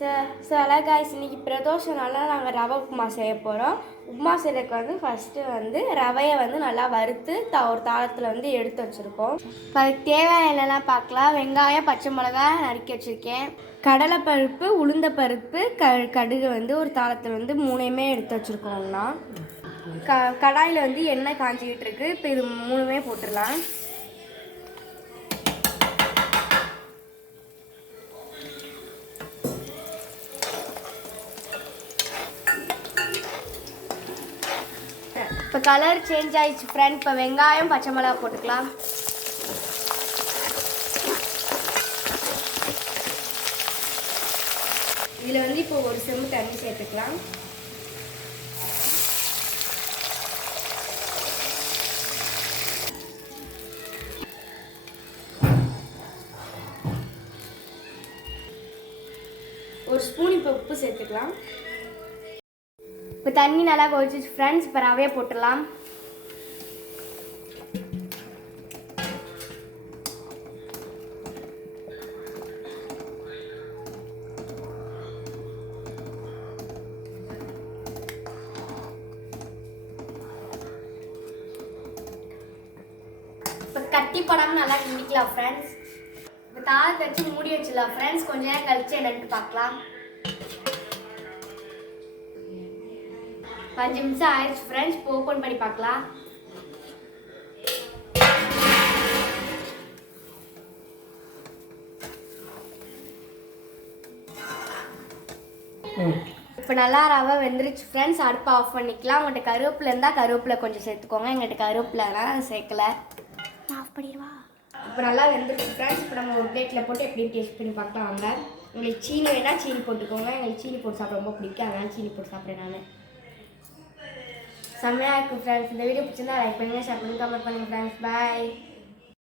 Hello guys, இன்னைக்கு பிரதோஷனால நாங்கள் ரவை உப்புமா செய்ய போகிறோம். உப்புமா செய்யறதுக்கு ஃபஸ்ட்டு ரவையை நல்லா வறுத்து ஒரு தாளத்தில் எடுத்து வச்சுருக்கோம். இப்போ அதுக்கு தேவையான என்னெல்லாம் பார்க்கலாம். வெங்காயம், பச்சை மிளகாய் நறுக்கி வச்சுருக்கேன். கடலைப்பருப்பு, உளுந்த பருப்பு, கடுகு ஒரு தாளத்தில் மூணையுமே எடுத்து வச்சுருக்கோம்னா கடாயில் எண்ணெய் காஞ்சிக்கிட்டு இருக்கு. இப்போ இது மூணுமே போட்டுடலாம். இப்போ கலர் சேஞ்ச் ஆயிடுச்சு ஃப்ரெண்ட். இப்போ வெங்காயம், பச்சை மிளகா போட்டுக்கலாம். இதில் இப்போ ஒரு செம்பு தண்ணி சேர்த்துக்கலாம். ஒரு ஸ்பூன் இப்போ உப்பு சேர்த்துக்கலாம். இப்போ தண்ணி நல்லா கொதிச்சிச்சு ஃப்ரெண்ட்ஸ். இப்போ ரவையை போட்டுடலாம். இப்போ கட்டி படாமல் நல்லா கிண்டிக்கலாம் ஃப்ரெண்ட்ஸ். இப்போ தாளத்தை வச்சு மூடி வச்சிடலாம் ஃப்ரெண்ட்ஸ். கொஞ்ச நேரம் கழிச்சு என்னன்ட்டு பார்க்கலாம். 5 நிமிஷம் ஆயிடுச்சு ஃப்ரெண்ட்ஸ். இப்போ ஓப்பன் பண்ணி பார்க்கலாம். இப்போ நல்லா ரவை வெந்துருச்சு ஃப்ரெண்ட்ஸ். அடுப்பை ஆஃப் பண்ணிக்கலாம். உங்கள்கிட்ட கருவேப்பிலை இருந்தால் கருவேப்பிலை கொஞ்சம் சேர்த்துக்கோங்க. எங்கள்கிட்ட கருவேப்பிலைலாம் சேர்க்கலை. ஆஃப் பண்ணிடுவா. இப்போ நல்லா வெந்துருச்சு ஃப்ரெண்ட்ஸ். இப்போ நம்ம ஒரு பிளேட்டில் போட்டு எப்படியும் டேஸ்ட் பண்ணி பார்க்கலாம் வாங்க. உங்களுக்கு சீனி வேணால் சீனி போட்டுக்கோங்க. எங்களுக்கு சீனி போட்டு சாப்பிட ரொம்ப பிடிக்கும், அதனால சீனி போட்டு சாப்பிட்றேன் நான். செம்மையாக இருக்கும் ஃப்ரெண்ட்ஸ். இந்த வீடியோ பிடிச்சிருந்தா லைக் பண்ணுங்கள், ஷேர் பண்ணுங்கள், கமெண்ட் பண்ணுங்கள் ஃப்ரெண்ட்ஸ். பாய்.